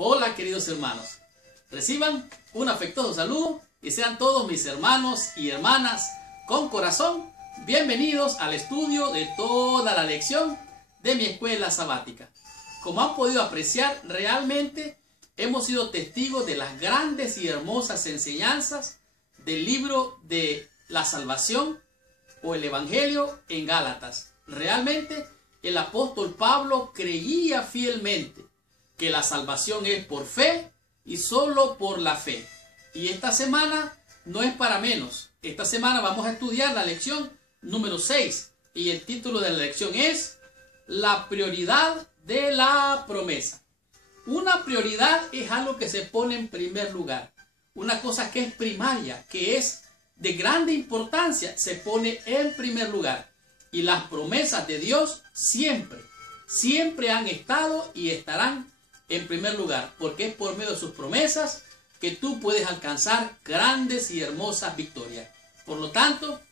Hola queridos hermanos, reciban un afectuoso saludo y sean todos mis hermanos y hermanas con corazón bienvenidos al estudio de toda la lección de mi escuela sabática. Como han podido apreciar, realmente hemos sido testigos de las grandes y hermosas enseñanzas del libro de la salvación o el Evangelio en Gálatas. Realmente el apóstol Pablo creía fielmente que la salvación es por fe y solo por la fe. Y esta semana no es para menos. Esta semana vamos a estudiar la lección número 6 y el título de la lección es La prioridad de la promesa. Una prioridad es algo que se pone en primer lugar. Una cosa que es primaria, que es de grande importancia, se pone en primer lugar. Y las promesas de Dios siempre han estado y estarán en primer lugar, porque es por medio de sus promesas que tú puedes alcanzar grandes y hermosas victorias. Por lo tanto,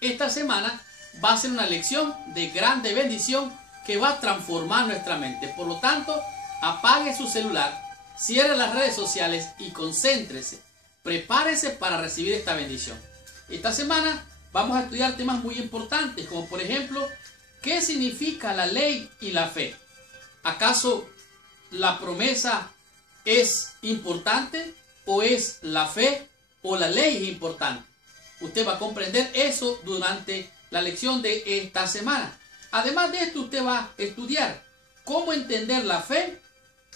esta semana va a ser una lección de grande bendición que va a transformar nuestra mente. Por lo tanto, apague su celular, cierre las redes sociales y concéntrese. Prepárese para recibir esta bendición. Esta semana vamos a estudiar temas muy importantes, como por ejemplo, ¿qué significa la ley y la fe? ¿Acaso la promesa es importante o es la fe o la ley es importante? Usted va a comprender eso durante la lección de esta semana. Además de esto, usted va a estudiar cómo entender la fe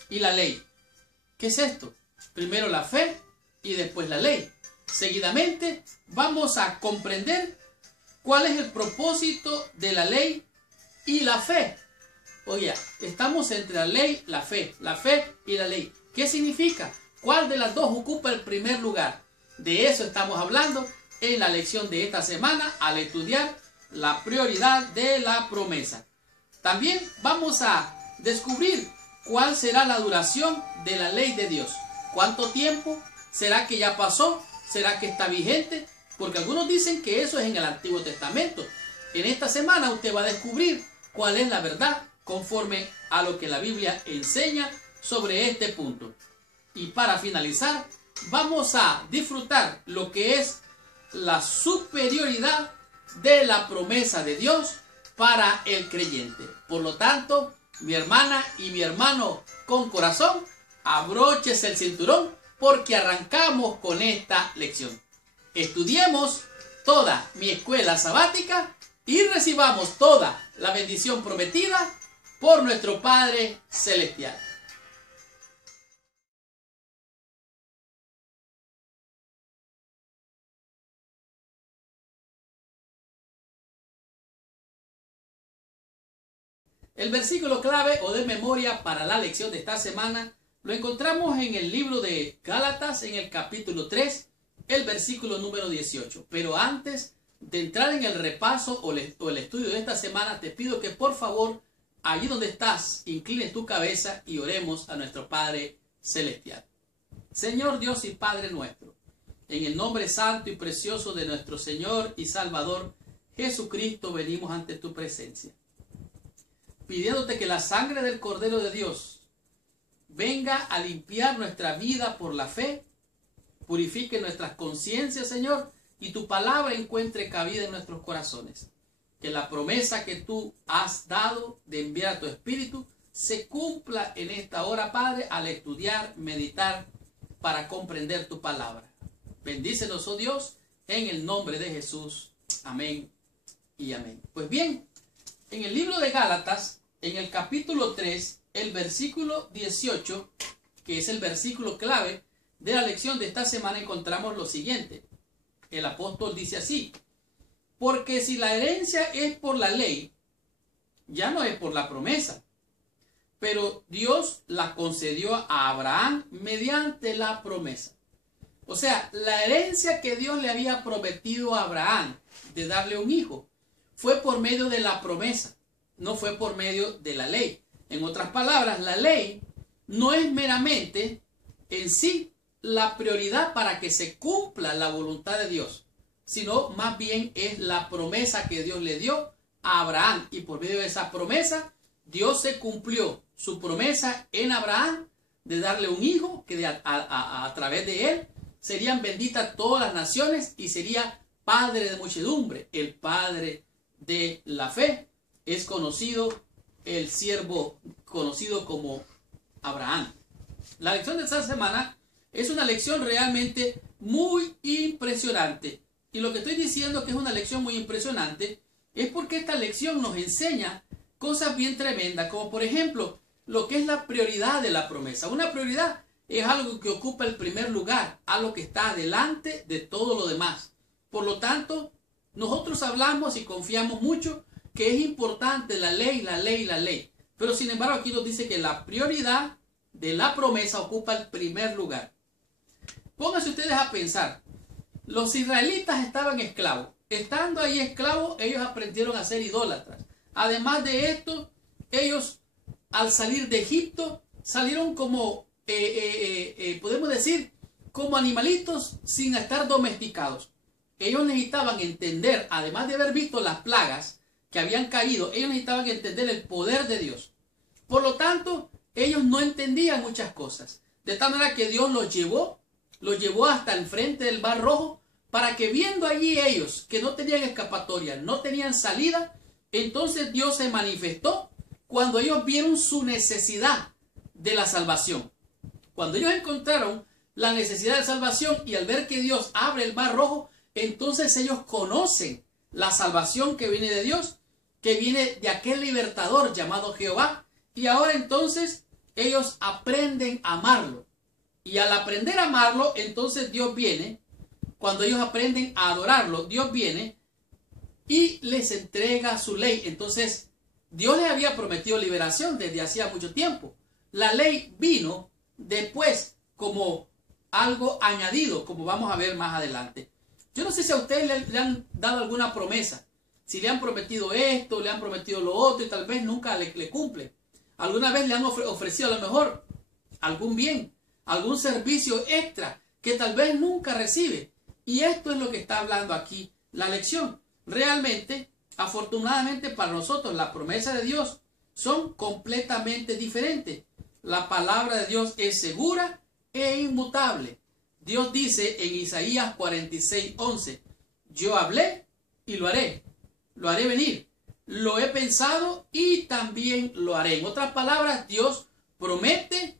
y la ley. ¿Qué es esto? Primero la fe y después la ley. Seguidamente vamos a comprender cuál es el propósito de la ley y la fe. Oye, estamos entre la ley y la ley. ¿Qué significa? ¿Cuál de las dos ocupa el primer lugar? De eso estamos hablando en la lección de esta semana al estudiar la prioridad de la promesa. También vamos a descubrir cuál será la duración de la ley de Dios. ¿Cuánto tiempo? ¿Será que ya pasó? ¿Será que está vigente? Porque algunos dicen que eso es en el Antiguo Testamento. En esta semana usted va a descubrir cuál es la verdad conforme a lo que la Biblia enseña sobre este punto. Y para finalizar, vamos a disfrutar lo que es la superioridad de la promesa de Dios para el creyente. Por lo tanto, mi hermana y mi hermano con corazón, abróchese el cinturón porque arrancamos con esta lección. Estudiemos toda mi escuela sabática y recibamos toda la bendición prometida por nuestro Padre Celestial. El versículo clave o de memoria para la lección de esta semana lo encontramos en el libro de Gálatas en el capítulo 3, el versículo número 18. Pero antes de entrar en el repaso o el estudio de esta semana, te pido que por favor, allí donde estás, inclines tu cabeza y oremos a nuestro Padre Celestial. Señor Dios y Padre nuestro, en el nombre santo y precioso de nuestro Señor y Salvador Jesucristo, venimos ante tu presencia, pidiéndote que la sangre del Cordero de Dios venga a limpiar nuestra vida por la fe, purifique nuestras conciencias, Señor, y tu palabra encuentre cabida en nuestros corazones. Que la promesa que tú has dado de enviar a tu Espíritu se cumpla en esta hora, Padre, al estudiar, meditar, para comprender tu palabra. Bendícenos, oh Dios, en el nombre de Jesús. Amén y amén. Pues bien, en el libro de Gálatas, en el capítulo 3, el versículo 18, que es el versículo clave de la lección de esta semana, encontramos lo siguiente. El apóstol dice así: porque si la herencia es por la ley, ya no es por la promesa, pero Dios la concedió a Abraham mediante la promesa. O sea, la herencia que Dios le había prometido a Abraham de darle un hijo fue por medio de la promesa, no fue por medio de la ley. En otras palabras, la ley no es meramente en sí la prioridad para que se cumpla la voluntad de Dios, sino más bien es la promesa que Dios le dio a Abraham, y por medio de esa promesa Dios se cumplió su promesa en Abraham de darle un hijo que a través de él serían benditas todas las naciones y sería padre de muchedumbre, el padre de la fe. Es conocido el siervo conocido como Abraham. La lección de esta semana es una lección realmente muy impresionante. Y lo que estoy diciendo que es una lección muy impresionante es porque esta lección nos enseña cosas bien tremendas, como por ejemplo lo que es la prioridad de la promesa. Una prioridad es algo que ocupa el primer lugar, algo que está delante de todo lo demás. Por lo tanto, nosotros hablamos y confiamos mucho que es importante la ley, la ley, la ley. Pero sin embargo aquí nos dice que la prioridad de la promesa ocupa el primer lugar. Pónganse ustedes a pensar. Los israelitas estaban esclavos. Estando ahí esclavos, ellos aprendieron a ser idólatras. Además de esto, ellos al salir de Egipto salieron como, podemos decir, como animalitos sin estar domesticados. Ellos necesitaban entender, además de haber visto las plagas que habían caído, ellos necesitaban entender el poder de Dios. Por lo tanto, ellos no entendían muchas cosas. De tal manera que Dios los llevó hasta el frente del Mar Rojo, para que viendo allí ellos que no tenían escapatoria, no tenían salida, entonces Dios se manifestó cuando ellos vieron su necesidad de la salvación. Cuando ellos encontraron la necesidad de salvación y al ver que Dios abre el Mar Rojo, entonces ellos conocen la salvación que viene de Dios, que viene de aquel libertador llamado Jehová, y ahora entonces ellos aprenden a amarlo. Y al aprender a amarlo, entonces Dios viene. Cuando ellos aprenden a adorarlo, Dios viene y les entrega su ley. Entonces, Dios les había prometido liberación desde hacía mucho tiempo. La ley vino después como algo añadido, como vamos a ver más adelante. Yo no sé si a ustedes le han dado alguna promesa. Si le han prometido esto, le han prometido lo otro y tal vez nunca le cumplen. Alguna vez le han ofrecido a lo mejor algún bien, algún servicio extra que tal vez nunca recibe. Y esto es lo que está hablando aquí la lección. Realmente, afortunadamente para nosotros, las promesas de Dios son completamente diferentes. La palabra de Dios es segura e inmutable. Dios dice en Isaías 46:11, yo hablé y lo haré venir. Lo he pensado y también lo haré. En otras palabras, Dios promete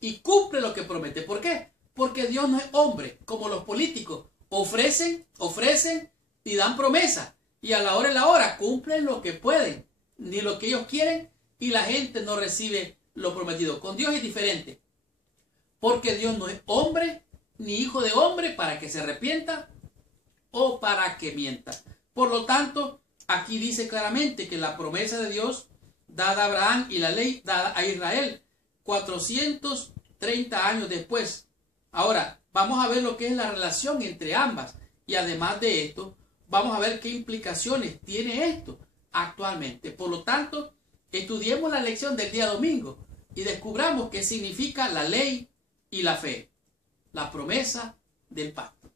y cumple lo que promete. ¿Por qué? Porque Dios no es hombre, como los políticos. Ofrecen y dan promesa. Y a la hora cumplen lo que pueden, ni lo que ellos quieren, y la gente no recibe lo prometido. Con Dios es diferente. Porque Dios no es hombre, ni hijo de hombre, para que se arrepienta o para que mienta. Por lo tanto, aquí dice claramente que la promesa de Dios dada a Abraham y la ley dada a Israel 430 años después. Ahora, vamos a ver lo que es la relación entre ambas. Y además de esto, vamos a ver qué implicaciones tiene esto actualmente. Por lo tanto, estudiemos la lección del día domingo y descubramos qué significa la ley y la fe. La promesa del pacto.